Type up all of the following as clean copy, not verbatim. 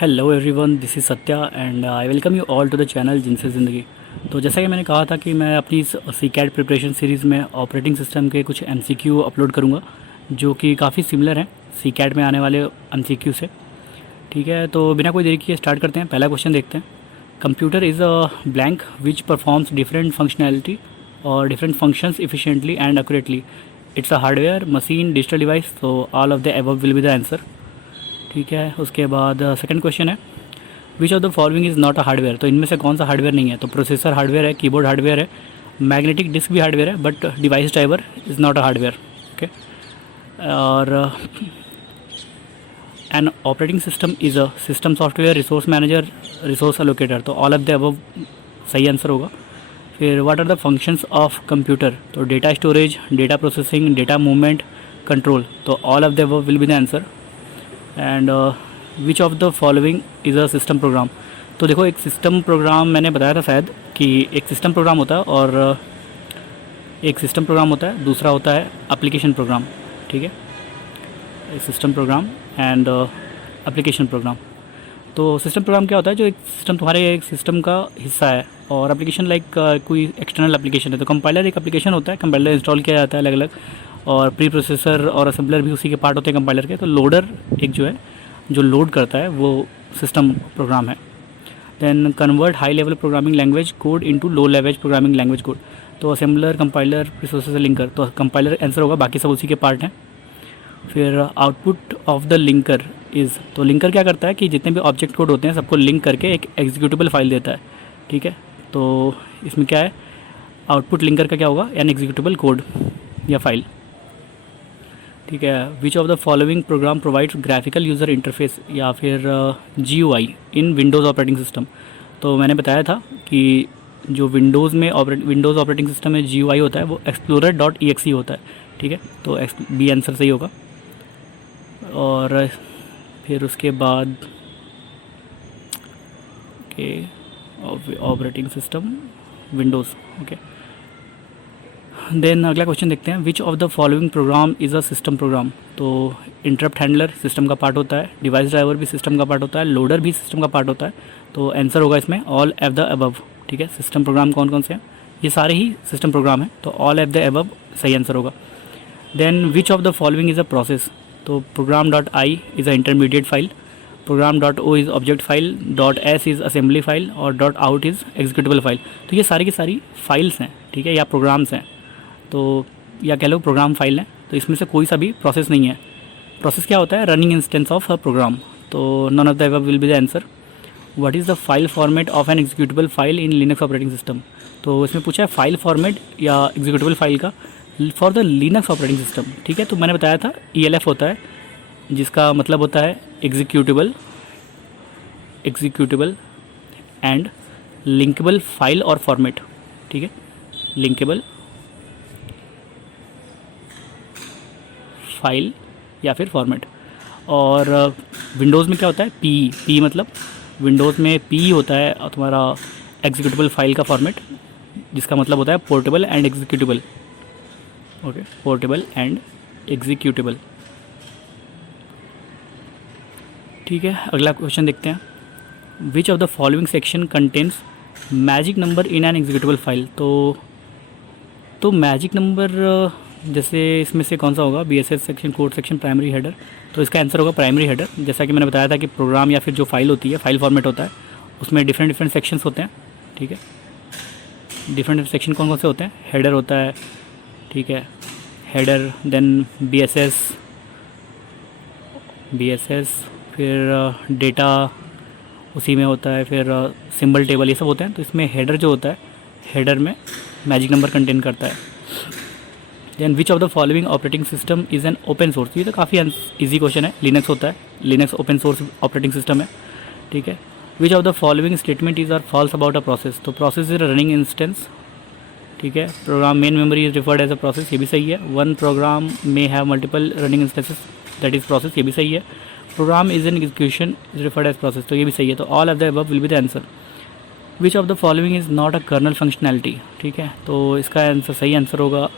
Hello everyone, this is Satya and I welcome you all to the channel जिनसे ज़िंदगी। तो जैसा कि मैंने कहा था कि मैं अपनी इस सी कैट प्रिपरेशन सीरीज़ में ऑपरेटिंग सिस्टम के कुछ MCQ अपलोड करूँगा जो कि काफ़ी सिमिलर हैं सी कैट में आने वाले MCQ से। ठीक है, तो बिना कोई देरी किए स्टार्ट करते हैं। पहला क्वेश्चन देखते हैं। Computer is a blank which performs different functionality और different functions efficiently and accurately. It's a hardware, machine, digital device. तो all of the above will be the answer. ठीक है, उसके बाद सेकंड क्वेश्चन है which of the following is not a hardware. तो इनमें से कौन सा हार्डवेयर नहीं है? तो प्रोसेसर हार्डवेयर है, कीबोर्ड हार्डवेयर है, मैग्नेटिक डिस्क भी हार्डवेयर है, but device driver is not a hardware. Okay, और an operating system is a system software, resource manager, resource allocator. तो ऑल ऑफ द अबव सही आंसर होगा। फिर what are the functions of computer? तो data storage, data processing, data movement, control. तो all of the above will be the answer. And which of the following is a system program? तो देखो, एक system program मैंने बताया था शायद कि एक सिस्टम प्रोग्राम होता है और एक सिस्टम प्रोग्राम होता है, दूसरा होता है एप्लीकेशन प्रोग्राम। ठीक है, एक system program and application program. तो सिस्टम प्रोग्राम क्या होता है? जो एक सिस्टम तुम्हारे एक सिस्टम का हिस्सा है, और एप्लीकेशन लाइक कोई एक्सटर्नल एप्लीकेशन है। तो कंपाइलर एक एप्लीकेशन होता है, कंपाइलर इंस्टॉल किया जाता है अलग अलग, और प्री प्रोसेसर और असेंबलर भी उसी के पार्ट होते हैं कंपाइलर के। तो लोडर एक जो है जो लोड करता है वो सिस्टम प्रोग्राम है। Then convert high level programming language code into low level programming language code. तो असेंबलर, कंपाइलर, प्रोसेसर, लिंकर। तो कंपाइलर आंसर होगा, बाकी सब उसी के पार्ट हैं। फिर output of the linker is. तो लिंकर क्या करता है कि जितने भी ऑब्जेक्ट कोड होते हैं सबको लिंक करके एक एग्जीक्यूटेबल फाइल देता है। ठीक है, तो इसमें क्या है, आउटपुट लिंकर का क्या होगा? एन एग्जीक्यूटेबल कोड या फाइल। ठीक है, which of the following programme provides graphical user interface या फिर GUI इन विंडोज़ ऑपरेटिंग सिस्टम। तो मैंने बताया था कि जो विंडोज़ ऑपरेटिंग सिस्टम में GUI होता है वो explorer.exe होता है। ठीक है, तो बी आंसर सही होगा। और फिर उसके बाद okay, operating system Windows. Okay, then अगला क्वेश्चन देखते हैं। Which of the following program is a system program? तो इंटरप्ट हैंडलर सिस्टम का पार्ट होता है, डिवाइस ड्राइवर भी सिस्टम का पार्ट होता है, लोडर भी सिस्टम का पार्ट होता है। तो आंसर होगा इसमें ऑल ऑफ द अबव। ठीक है, सिस्टम प्रोग्राम कौन कौन से हैं? ये सारे ही सिस्टम प्रोग्राम हैं, तो ऑल ऑफ द अबव सही आंसर होगा। Then which of the following is a process? तो program.i is a intermediate file, program.o is object file, .s is assembly file, और .out इज़ एग्जीक्यूटेबल फाइल। तो ये सारी की सारी फाइल्स हैं, ठीक है, या प्रोग्राम्स हैं। तो या कह लो प्रोग्राम फाइल है। तो इसमें से कोई सा भी प्रोसेस नहीं है। प्रोसेस क्या होता है? Running instance of a program. तो none of the above will be the answer. What is the file format of an executable file in Linux operating system? तो इसमें पूछा है फाइल फॉर्मेट या एग्जीक्यूटेबल फाइल का for the Linux operating system. ठीक है, तो मैंने बताया था ELF होता है, जिसका मतलब होता है एग्जीक्यूटेबल एंड लिंकेबल फाइल और फॉर्मेट। ठीक है, लिंकेबल फाइल या फिर फॉर्मेट। और विंडोज़ में क्या होता है? पी मतलब विंडोज़ में पी होता है तुम्हारा एग्जीक्यूटेबल फाइल का फॉर्मेट, जिसका मतलब होता है portable and executable. Okay, portable and executable. ठीक है, अगला क्वेश्चन देखते हैं। Which of the following section contains magic number in an executable file? तो मैजिक नंबर जैसे इसमें से कौन सा होगा? BSS section, code section, primary header. तो इसका आंसर होगा प्राइमरी हेडर। जैसा कि मैंने बताया था कि प्रोग्राम या फिर जो फाइल होती है, फाइल फॉर्मेट होता है, उसमें डिफरेंट सेक्शंस होते हैं। ठीक है, डिफरेंट सेक्शन कौन कौन से होते हैं? हेडर होता है, ठीक है, हेडर, देन BSS, फिर डेटा उसी में होता है, फिर सिंबल टेबल, ये सब होते हैं। तो इसमें हेडर जो होता है, हेडर में मैजिक नंबर कंटेन करता है। Then which of the following operating system is an open source? ये तो काफ़ी इजी क्वेश्चन है। लिनक्स होता है, Linux open source operating system है। ठीक है, which of the following statement is are false about a process? तो प्रोसेस इज रनिंग इंस्टेंस। ठीक है, program main memory is referred as a process, ये भी सही है। One program may have multiple running instances, that is process, ये भी सही है। Program is in execution is referred as process, तो ये भी सही है। तो all of the above will be the answer. Which of the following is not a kernel functionality? ठीक है, तो इसका आंसर सही आंसर होगा।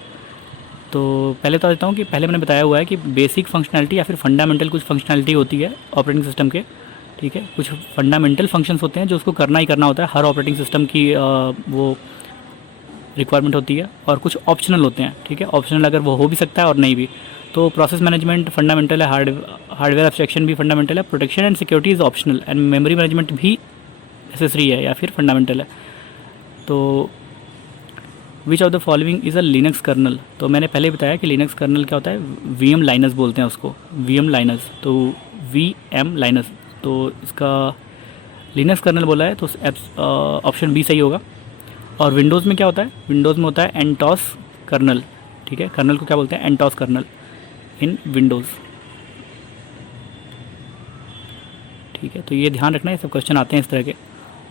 तो पहले तो देता हूँ कि पहले मैंने बताया हुआ है कि बेसिक फंक्शनैलिटी या फिर फंडामेंटल कुछ फंक्शनैलिटी होती है ऑपरेटिंग सिस्टम के। ठीक है। कुछ फंडामेंटल फंक्शंस होते हैं जो उसको करना ही करना होता है, हर ऑपरेटिंग सिस्टम की वो रिक्वायरमेंट होती है, और कुछ ऑप्शनल होते हैं, ठीक है। ऑप्शनल अगर वो हो भी सकता है और नहीं भी। तो प्रोसेस मैनेजमेंट फंडामेंटल है, हार्डवेयर एब्स्ट्रैक्शन भी फंडामेंटल है, protection and security is optional, and memory management भी नेसेसरी है या फिर फंडामेंटल है। तो which of the following is a Linux kernel. तो मैंने पहले बताया कि लिनक्स कर्नल क्या होता है, वीएम लाइनस बोलते हैं उसको, वीएम लाइनस। तो वीएम लाइनस, तो इसका लिनक्स कर्नल बोला है, तो ऑप्शन बी सही होगा। और विंडोज़ में क्या होता है, विंडोज़ में होता है एंटॉस कर्नल, ठीक है। कर्नल को क्या बोलते हैं, एंटॉस कर्नल इन विंडोज़, ठीक है। तो ये ध्यान रखना है, सब क्वेश्चन आते हैं इस तरह के।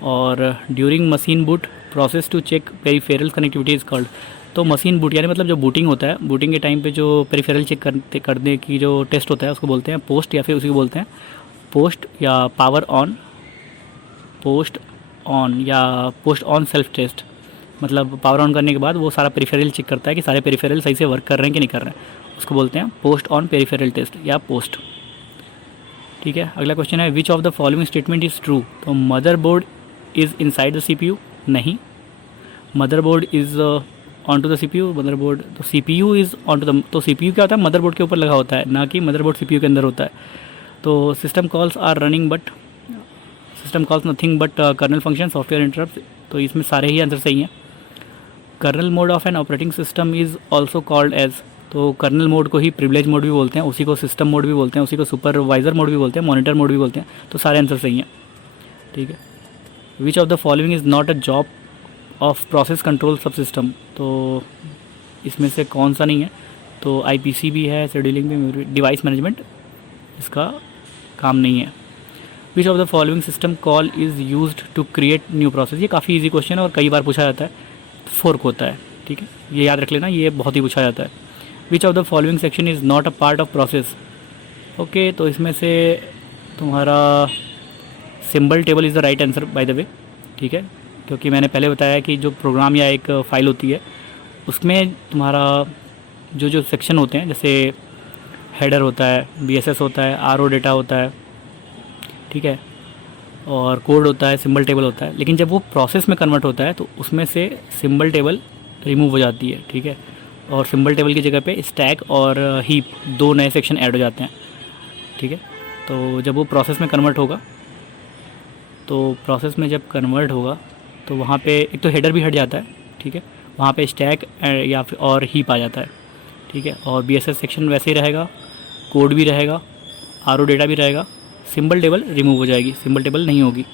और during machine boot process to check peripheral connectivity is called. तो मशीन बूट यानी मतलब जो बूटिंग होता है, बूटिंग के टाइम पे जो पेरिफेरल चेक करने की जो टेस्ट होता है उसको बोलते हैं पोस्ट, या फिर उसी को बोलते हैं पोस्ट या पावर ऑन, पोस्ट ऑन या पोस्ट ऑन सेल्फ टेस्ट। मतलब पावर ऑन करने के बाद वो सारा पेरिफेरल चेक करता है कि सारे पेरिफेरल सही से वर्क कर रहे हैं कि नहीं कर रहे हैं, उसको बोलते हैं पोस्ट ऑन पेरिफेरल टेस्ट या पोस्ट, ठीक है। अगला क्वेश्चन है which of the following statement is true. तो motherboard is inside the CPU, नहीं। Motherboard is on to the CPU, motherboard, तो CPU is on to the, तो सीपीयू क्या होता है, मदरबोर्ड के ऊपर लगा होता है, ना कि मदरबोर्ड सीपीयू के अंदर होता है। तो system calls are running but system calls nothing but kernel function software interrupt. तो इसमें सारे ही आंसर सही हैं। Kernel mode of an operating system is also called as. तो कर्नल मोड को ही प्रिविलेज मोड भी बोलते हैं, उसी को सिस्टम मोड भी बोलते हैं, उसी को सुपरवाइजर मोड भी बोलते हैं, मॉनिटर मोड भी बोलते हैं। तो सारे आंसर सही हैं, ठीक है। Which of the following is not a job of process control सब सिस्टम। तो इसमें से कौन सा नहीं है, तो आईपीसी भी है, शेड्यूलिंग भी, डिवाइस मैनेजमेंट इसका काम नहीं है। Which of the following system call is used to create new process. ये काफ़ी इजी क्वेश्चन है और कई बार पूछा जाता है। फोर्क होता है, ठीक है, ये याद रख लेना, ये बहुत ही पूछा जाता है। Which of the following section is not a part of process. Okay, तो इसमें से तुम्हारा symbol table is the right answer by the way, ठीक है, क्योंकि मैंने पहले बताया कि जो प्रोग्राम या एक फ़ाइल होती है उसमें तुम्हारा जो जो सेक्शन होते हैं, जैसे हेडर होता है, बीएसएस होता है, आरओ डेटा होता है, ठीक है, और कोड होता है, सिंबल टेबल होता है। लेकिन जब वो प्रोसेस में कन्वर्ट होता है तो उसमें से सिंबल टेबल रिमूव हो जाती है, ठीक है, और सिंबल टेबल की जगह पे स्टैक और हीप दो नए सेक्शन ऐड हो जाते हैं, ठीक है। तो जब वो प्रोसेस में कन्वर्ट होगा, तो प्रोसेस में जब कन्वर्ट होगा तो वहाँ पे एक तो हेडर भी हट जाता है, ठीक है, वहाँ पे स्टैक या फिर और हीप आ जाता है, ठीक है, और बीएसएस सेक्शन वैसे ही रहेगा, कोड भी रहेगा, आरओ डेटा भी रहेगा, सिंबल टेबल रिमूव हो जाएगी, सिंबल टेबल नहीं होगी,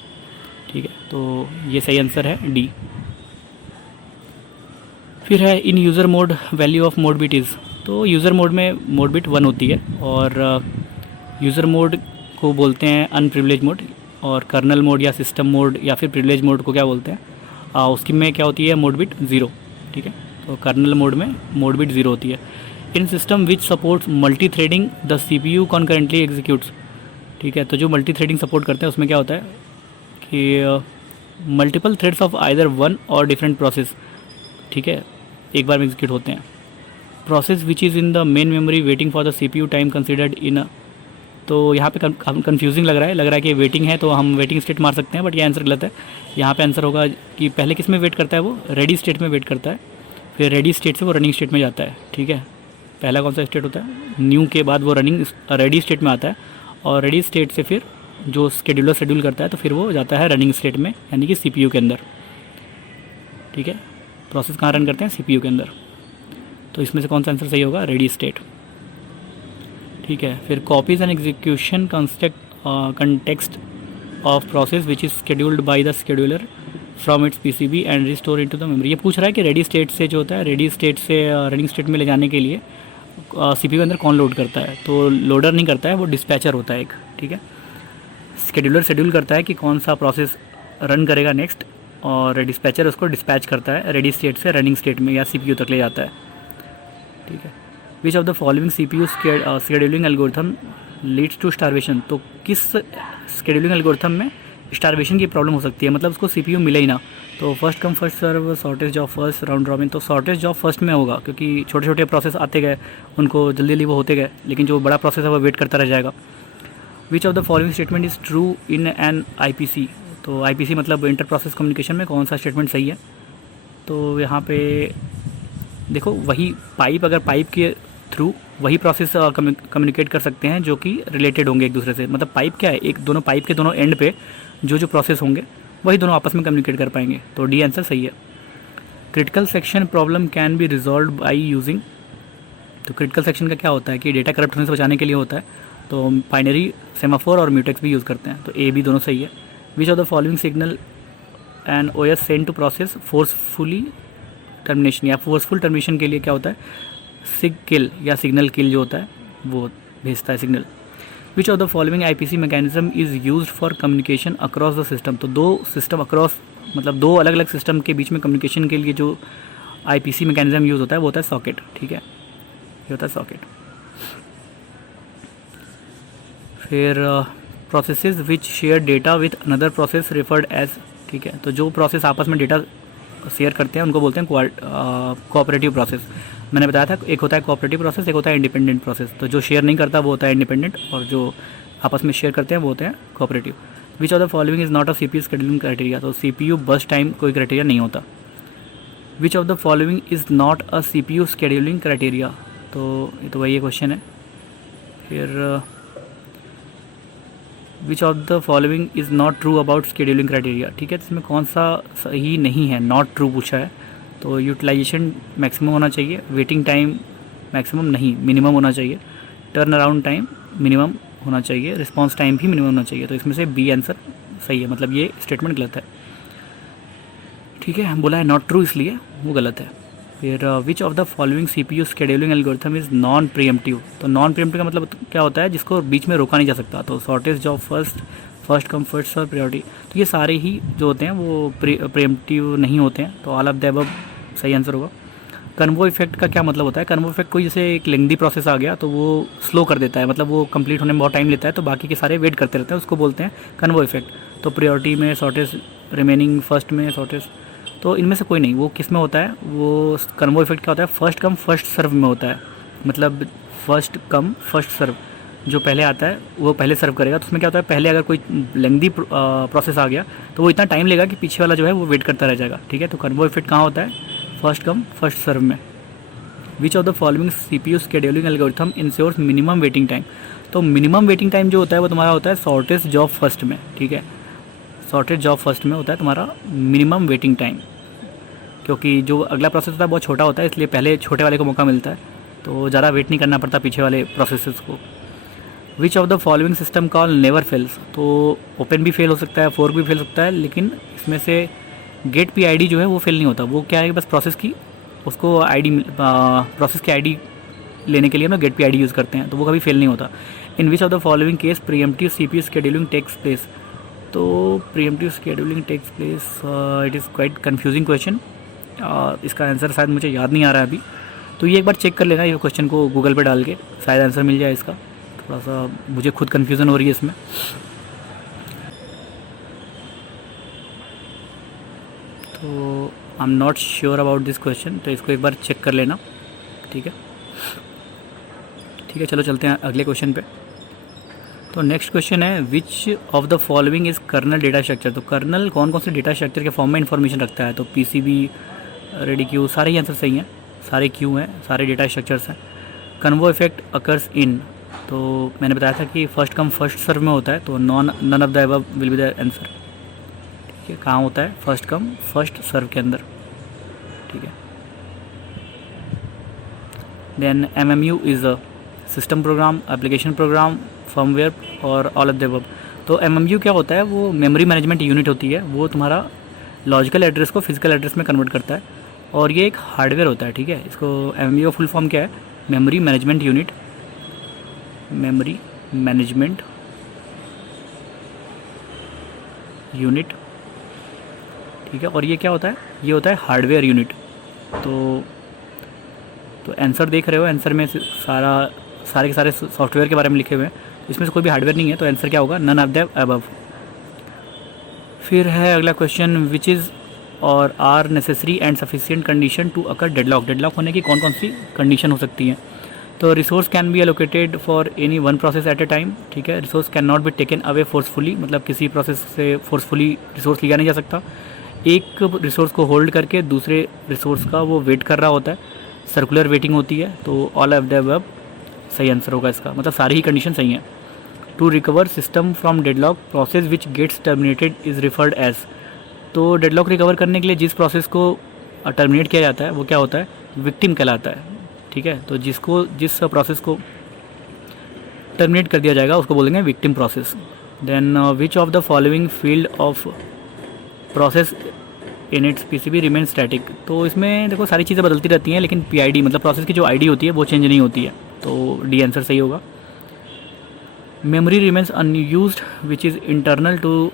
ठीक है। तो ये सही आंसर है डी। फिर है in user mode value of mode bit is. तो यूज़र मोड में मोड बिट 1 होती है, और यूज़र मोड को बोलते हैं अनप्रिविलेज मोड, और कर्नल मोड या सिस्टम मोड या फिर प्रिविलेज मोड को क्या बोलते हैं, उसकी में क्या होती है मोड बिट 0, ठीक है। तो कर्नल मोड में मोड बिट 0 होती है। In system which supports multi threading the CPU concurrently executes, ठीक है। तो जो मल्टी थ्रेडिंग सपोर्ट करते हैं उसमें क्या होता है कि multiple threads of either one और डिफरेंट प्रोसेस, ठीक है, एक बार में एग्जीक्यूट होते हैं। Process which is in the main memory waiting for the CPU time considered in. तो यहाँ पे कंफ्यूजिंग लग रहा है कि वेटिंग है तो हम वेटिंग स्टेट मार सकते हैं, बट ये आंसर गलत है। यहाँ पे आंसर होगा कि पहले किस में वेट करता है, वो रेडी स्टेट में वेट करता है, फिर रेडी स्टेट से वो रनिंग स्टेट में जाता है, ठीक है। पहला कौन सा स्टेट होता है, न्यू के बाद वो रनिंग रेडी स्टेट में आता है, और रेडी स्टेट से फिर जो शेड्यूलर शेड्यूल करता है तो फिर वो जाता है रनिंग स्टेट में, यानी कि सीपीयू के अंदर, ठीक है। प्रोसेस कहाँ रन करते हैं, सीपीयू के अंदर। तो इसमें से कौन सा आंसर सही होगा, रेडी स्टेट, ठीक है। फिर copies and execution context of process which is scheduled by the scheduler from its PCB and restore into the memory. ये पूछ रहा है कि रेडी स्टेट से जो होता है, रेडी स्टेट से रनिंग स्टेट में ले जाने के लिए सीपीयू के अंदर कौन लोड करता है, तो लोडर नहीं करता है, वो डिस्पैचर होता है एक, ठीक है। शेड्यूलर शेड्यूल करता है कि कौन सा प्रोसेस रन करेगा नेक्स्ट, और डिस्पैचर उसको डिस्पैच करता है रेडी स्टेट से रनिंग स्टेट में या सीपीयू तक ले जाता है, ठीक है। Which of the following CPU scheduling algorithm leads to starvation. तो किस शेड्यूलिंग एल्गोरिथम में स्टारवेशन की प्रॉब्लम हो सकती है, मतलब उसको सीपीयू मिले ही ना। तो first come first serve, shortage job first, round robin. तो शॉर्टेज जॉब फर्स्ट में होगा, क्योंकि छोटे छोटे प्रोसेस आते गए, उनको जल्दी जल्दी वो होते गए, लेकिन जो बड़ा प्रोसेस है वो वेट करता रह जाएगा। विच of the following statement is true in an IPC. तो आईपीसी मतलब इंटर प्रोसेस कम्युनिकेशन में कौन सा स्टेटमेंट सही है। तो यहाँ पे देखो, वही पाइप, अगर पाइप के थ्रू वही प्रोसेस कम्युनिकेट कर सकते हैं जो कि रिलेटेड होंगे एक दूसरे से। मतलब पाइप क्या है, एक दोनों पाइप के दोनों एंड पे जो प्रोसेस होंगे वही दोनों आपस में कम्युनिकेट कर पाएंगे। तो डी आंसर सही है। Critical section problem can be resolve by using. तो क्रिटिकल सेक्शन का क्या होता है कि डेटा करप्ट होने से बचाने के लिए होता है, तो बाइनरी, सेमाफोर और म्यूटेक्स भी यूज़ करते हैं। तो ए बी दोनों सही है। Which of the following signal and OS send to process forcefully termination, या फोर्सफुल टर्मिनेशन के लिए क्या होता है, सिग किल या सिग्नल किल जो होता है वो भेजता है signal. Which of the following IPC mechanism is used for communication across the system. तो दो सिस्टम अक्रॉस, मतलब दो अलग अलग सिस्टम के बीच में कम्युनिकेशन के लिए जो आईपीसी मैकेनिज्म यूज़ होता है वो होता है सॉकेट। ठीक है, ये होता है सॉकेट। फिर processes which share data with another process referred as. ठीक है, तो जो प्रोसेस आपस में डेटा शेयर करते हैं उनको बोलते हैं कोऑपरेटिव प्रोसेस। मैंने बताया था एक होता है कोऑपरेटिव प्रोसेस, एक होता है इंडिपेंडेंट प्रोसेस। तो जो शेयर नहीं करता वो होता है इंडिपेंडेंट, और जो आपस में शेयर करते हैं वो होते हैं cooperative. Which of the following is not a CPU scheduling criteria. तो सीपीयू बर्स्ट टाइम कोई क्राइटेरिया नहीं होता। विच of the following is not a CPU scheduling criteria. तो ये तो वही क्वेश्चन है। फिर विच of the following is not true about scheduling criteria. ठीक है, इसमें कौन सा सही नहीं है, नॉट ट्रू पूछा है। तो यूटिलाइजेशन मैक्सिमम होना चाहिए, वेटिंग टाइम मैक्सिमम नहीं, मिनिमम होना चाहिए, टर्न अराउंड टाइम मिनिमम होना चाहिए, रिस्पांस टाइम भी मिनिमम होना चाहिए। तो इसमें से बी आंसर सही है, मतलब ये स्टेटमेंट गलत है। ठीक है, बोला है नॉट ट्रू इसलिए वो गलत है। फिर विच of the following CPU scheduling algorithm is non pre-emptive. तो नॉन प्रीएम्प्टिव का मतलब क्या होता है, जिसको बीच में रोका नहीं जा सकता। तो shortest job first come first serve priority. तो ये सारे ही जो होते हैं वो प्रीएम्प्टिव नहीं होते हैं। तो ऑल ऑफ द अबव सही आंसर होगा। कन्वो इफेक्ट का क्या मतलब होता है। कन्वो इफेक्ट कोई जैसे एक लेंदी प्रोसेस आ गया तो वो स्लो कर देता है, मतलब वो कंप्लीट होने में बहुत टाइम लेता है, तो बाकी के सारे वेट करते रहते हैं, उसको बोलते हैं कन्वो इफेक्ट। तो प्रायोरिटी में शॉर्टेस्ट, रिमेनिंग फर्स्ट में शॉर्टेस्ट, तो इनमें से कोई नहीं। वो किस में होता है, वो कन्वो इफेक्ट क्या होता है, फर्स्ट कम फर्स्ट सर्व में होता है। मतलब फर्स्ट कम फर्स्ट सर्व, जो पहले आता है वो पहले सर्व करेगा। तो उसमें क्या होता है, पहले अगर कोई लेंदी प्रोसेस आ गया तो वो इतना टाइम लेगा कि पीछे वाला जो है वो वेट करता रह जाएगा। ठीक है, तो कन्वो इफेक्ट कहाँ होता है, फर्स्ट कम फर्स्ट सर्व में। Which of the following CPU scheduling algorithm ensures minimum waiting time. तो मिनिमम वेटिंग टाइम जो होता है वो तुम्हारा होता है शॉर्टेस्ट जॉब फर्स्ट में। ठीक है, शॉर्टेस्ट जॉब फर्स्ट में होता है तुम्हारा मिनिमम वेटिंग टाइम, क्योंकि जो अगला प्रोसेस होता है बहुत छोटा होता है, इसलिए पहले छोटे वाले को मौका मिलता है, तो ज़्यादा वेट नहीं करना पड़ता पीछे वाले प्रोसेसेस को। विच of the following system call never fails. तो ओपन भी फेल हो सकता है, फोर्क भी फेल हो सकता है, लेकिन इसमें से गेट पी आईडी जो है वो फेल नहीं होता। वो क्या है, बस प्रोसेस की उसको आईडी, प्रोसेस की आईडी लेने के लिए हम लोग गेट पी आईडी यूज़ करते हैं, तो वो कभी फेल नहीं होता। In which of the following case preemptive CPU scheduling takes place. तो preemptive scheduling takes place, it is quite confusing question. इसका आंसर शायद मुझे याद नहीं आ रहा है अभी, तो ये एक बार चेक कर लेना ये क्वेश्चन को गूगल पे डाल के, शायद आंसर मिल जाए इसका। थोड़ा सा मुझे खुद कन्फ्यूज़न हो रही है इसमें। तो I am not sure about this question, तो इसको एक बार चेक कर लेना। ठीक है, ठीक है, चलो चलते हैं अगले क्वेश्चन पे। तो नेक्स्ट क्वेश्चन है, which of the following is kernel data structure. तो कर्नल कौन कौन से डेटा स्ट्रक्चर के फॉर्म में इन्फॉर्मेशन रखता है। तो पीसीबी, रेडी क्यू, सारे ही आंसर सही हैं, सारे क्यू हैं, सारे डेटा स्ट्रक्चर्स हैं। कन्वो इफेक्ट अकर्स इन, तो मैंने बताया था कि फर्स्ट कम फर्स्ट सर्व में होता है, तो none of the above will be the answer. ठीक है, कहाँ होता है, फर्स्ट कम फर्स्ट सर्व के अंदर। ठीक है, then MMU is a system program, application program, firmware और ऑल ऑफ द अबव। तो एमएमयू क्या होता है, वो मेमोरी मैनेजमेंट यूनिट होती है, वो तुम्हारा लॉजिकल एड्रेस को फिजिकल एड्रेस में कन्वर्ट करता है, और ये एक हार्डवेयर होता है। ठीक है, इसको एमएमयू का फुल फॉर्म क्या है, memory management unit, memory management unit. ठीक है, और ये क्या होता है, ये होता है हार्डवेयर यूनिट। तो आंसर देख रहे हो, आंसर में सारे के सारे सॉफ्टवेयर के बारे में लिखे हुए हैं, इसमें से कोई भी हार्डवेयर नहीं है, तो आंसर क्या होगा, नन ऑफ द अबव। फिर है अगला क्वेश्चन, विच इज़ और are necessary and sufficient condition to occur deadlock. Deadlock होने की कौन कौन सी कंडीशन हो सकती हैं। तो resource can be allocated for any one process at a time, ठीक है। Resource can not be taken away forcefully, मतलब किसी प्रोसेस से फोर्सफुली रिसोर्स लिया नहीं जा सकता। एक रिसोर्स को होल्ड करके दूसरे रिसोर्स का वो वेट कर रहा होता है, सर्कुलर वेटिंग होती है। तो ऑल ऑफ द अबव सही आंसर होगा इसका, मतलब सारी ही कंडीशन सही हैं। To recover system from deadlock, process which gets terminated is referred as. तो डेडलॉक रिकवर करने के लिए जिस प्रोसेस को टर्मिनेट किया जाता है वो क्या होता है, विक्टिम कहलाता है, ठीक है। तो जिस प्रोसेस को टर्मिनेट कर दिया जाएगा उसको बोलेंगे victim process. Then which of the following field of process in its PCB remain static. तो इसमें देखो सारी चीज़ें बदलती रहती हैं, लेकिन पीआईडी मतलब प्रोसेस की जो आईडी होती है वो चेंज नहीं होती है, तो डी आंसर सही होगा। Memory remains unused which is internal to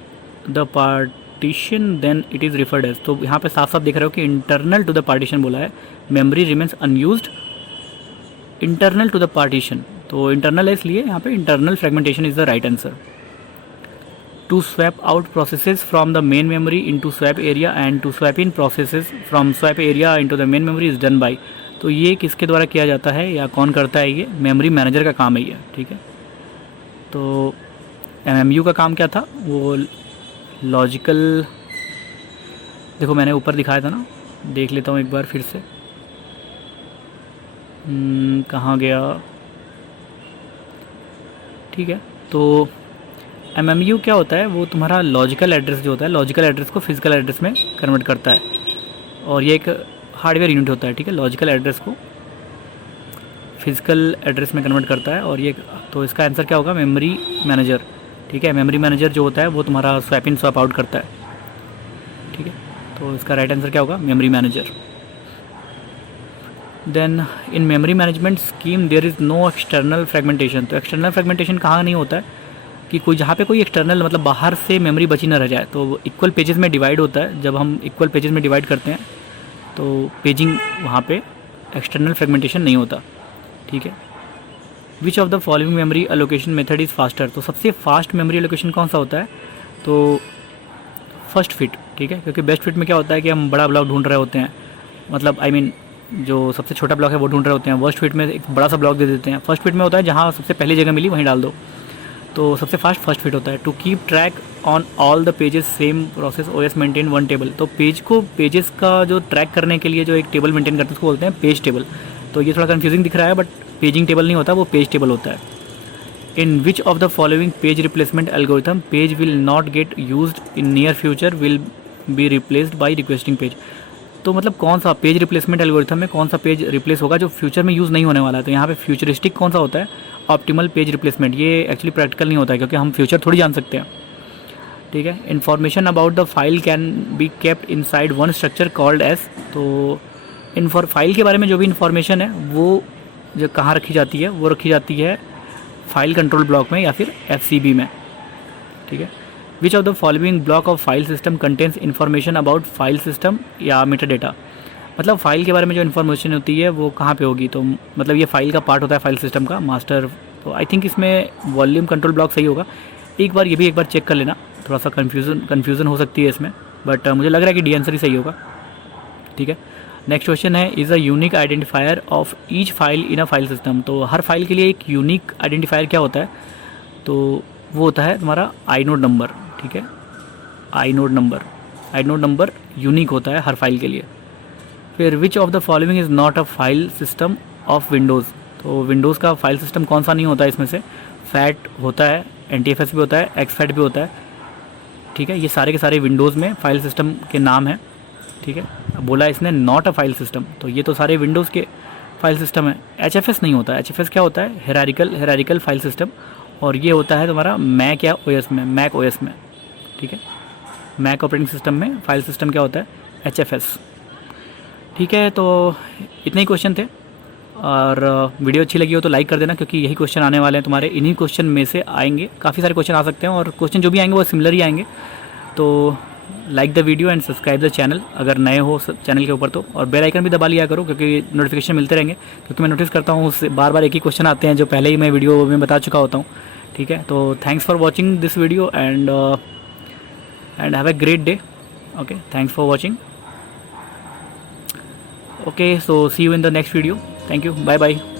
the partition then it is referred as. तो यहाँ पे साफ साफ देख रहे हो कि इंटरनल टू द पार्टीशन बोला है, memory remains unused internal to the partition, तो इंटरनल है इसलिए यहाँ पे internal fragmentation is the right answer. To swap out processes from the main memory into swap area and to swap in processes from swap area into the main memory is done by. तो ये किसके द्वारा किया जाता है या कौन करता है, ये मेमोरी मैनेजर का काम है ये, ठीक है। तो एमएमयू का काम क्या था, वो लॉजिकल, देखो मैंने ऊपर दिखाया था ना, देख लेता हूँ एक बार फिर से, कहाँ गया, ठीक है। तो एमएमयू क्या होता है, वो तुम्हारा लॉजिकल एड्रेस जो होता है, लॉजिकल एड्रेस को फिजिकल एड्रेस में कन्वर्ट करता है, और ये एक हार्डवेयर यूनिट होता है, ठीक है। लॉजिकल एड्रेस को फिजिकल एड्रेस में कन्वर्ट करता है, और ये, तो इसका आंसर क्या होगा, मेमोरी मैनेजर, ठीक है। मेमोरी मैनेजर जो होता है वो तुम्हारा स्वैप इन स्वैप आउट करता है, ठीक है। तो इसका राइट आंसर क्या होगा, memory manager. Then in memory management scheme there is no external fragmentation. तो एक्सटर्नल फ्रेगमेंटेशन कहाँ नहीं होता है कि कोई जहाँ पे कोई एक्सटर्नल मतलब बाहर से मेमोरी बची ना रह जाए, तो इक्वल पेजेस में डिवाइड होता है। जब हम इक्वल पेजेस में डिवाइड करते हैं तो पेजिंग, वहाँ पे एक्सटर्नल फ्रेगमेंटेशन नहीं होता, ठीक है। Which of the following memory allocation method is faster. तो सबसे फास्ट मेमोरी एलोकेशन कौन सा होता है, तो फर्स्ट फिट, ठीक है। क्योंकि बेस्ट फिट में क्या होता है कि हम बड़ा ब्लॉक ढूंढ रहे होते हैं, मतलब आई मीन जो सबसे छोटा ब्लॉक है वो ढूंढ रहे होते हैं। वर्स्ट फिट में एक बड़ा सा ब्लॉक दे देते हैं। फर्स्ट फिट में होता है जहाँ सबसे पहली जगह मिली वहीं डाल दो, तो सबसे फास्ट फर्स्ट फिट होता है। To keep track on all the pages same process OS maintain one table. तो पेजेस का जो ट्रैक करने के लिए जो एक टेबल मेंटेन करते हैं उसको बोलते हैं पेज टेबल। तो ये थोड़ा कन्फ्यूजिंग दिख रहा है, बट पेजिंग टेबल नहीं होता, वो पेज टेबल होता है। In which of the following page replacement algorithm page will not get used in near future will be replaced by requesting page. तो मतलब कौन सा पेज रिप्लेसमेंट एल्गोरिथम में कौन सा पेज रिप्लेस होगा जो फ्यूचर में यूज़ नहीं होने वाला है। तो यहाँ पे फ्यूचरिस्टिक कौन सा होता है, ऑप्टिमल पेज रिप्लेसमेंट। ये एक्चुअली प्रैक्टिकल नहीं होता है क्योंकि हम फ्यूचर थोड़ी जान सकते हैं, ठीक है। Information about the file can be kept inside one structure called as. तो फाइल के बारे में जो भी इन्फॉर्मेशन है वो जो कहाँ रखी जाती है, वो रखी जाती है फाइल कंट्रोल ब्लॉक में या फिर एफसीबी में, ठीक है। Which of the following block of file system contains information about file system या मेटा डेटा। मतलब फाइल के बारे में जो इन्फॉर्मेशन होती है वो कहाँ पे होगी, तो मतलब ये फाइल का पार्ट होता है फाइल सिस्टम का मास्टर। तो आई थिंक इसमें वॉल्यूम कंट्रोल ब्लॉक सही होगा। एक बार ये भी एक बार चेक कर लेना, थोड़ा सा कन्फ्यूज़न हो सकती है इसमें, बट मुझे लग रहा है कि डी आंसर ही सही होगा, ठीक है। नेक्स्ट क्वेश्चन है, is a unique identifier of each file in a file system. तो हर फाइल के लिए एक यूनिक आइडेंटिफायर क्या होता है, तो वो होता है तुम्हारा आई नोड नंबर, ठीक है। आई नोड नंबर यूनिक होता है हर फाइल के लिए। फिर विच of the following is not a file system of Windows. तो विंडोज़ का फाइल सिस्टम कौन सा नहीं होता है इसमें से, फैट होता है, NTFS भी होता है, एक्सफैट भी होता है, ठीक है। ये सारे के सारे विंडोज़ में फाइल सिस्टम के नाम हैं, ठीक है। बोला इसने नॉट अ फाइल सिस्टम, तो ये तो सारे विंडोज़ के फाइल सिस्टम है। HFS नहीं होता है। HFS क्या होता है, हेरारिकल फाइल सिस्टम, और ये होता है तुम्हारा मैक या OS में, मैक OS में, ठीक है। मैक ऑपरेटिंग सिस्टम में फाइल सिस्टम क्या होता है, HFS, ठीक है। तो इतने ही क्वेश्चन थे, और वीडियो अच्छी लगी हो तो लाइक कर देना, क्योंकि यही क्वेश्चन आने वाले हैं तुम्हारे, इन्हीं क्वेश्चन में से आएंगे। काफ़ी सारे क्वेश्चन आ सकते हैं और क्वेश्चन जो भी आएंगे वो सिमिलर ही आएंगे। तो like the video and subscribe the channel अगर नए हो चैनल के ऊपर तो, और बेल आइकन भी दबा लिया करो क्योंकि नोटिफिकेशन मिलते रहेंगे। क्योंकि मैं नोटिस करता हूँ उससे बार बार एक ही क्वेश्चन आते हैं जो पहले ही मैं वीडियो में बता चुका होता हूँ, ठीक है। तो thanks for watching this video and have a great day. Okay, thanks for watching. Okay, so see you in the next video. Thank you. Bye bye.